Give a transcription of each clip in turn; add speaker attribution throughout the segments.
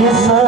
Speaker 1: Yes, sir.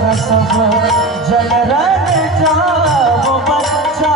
Speaker 1: सब जलरन जाओ बच्चा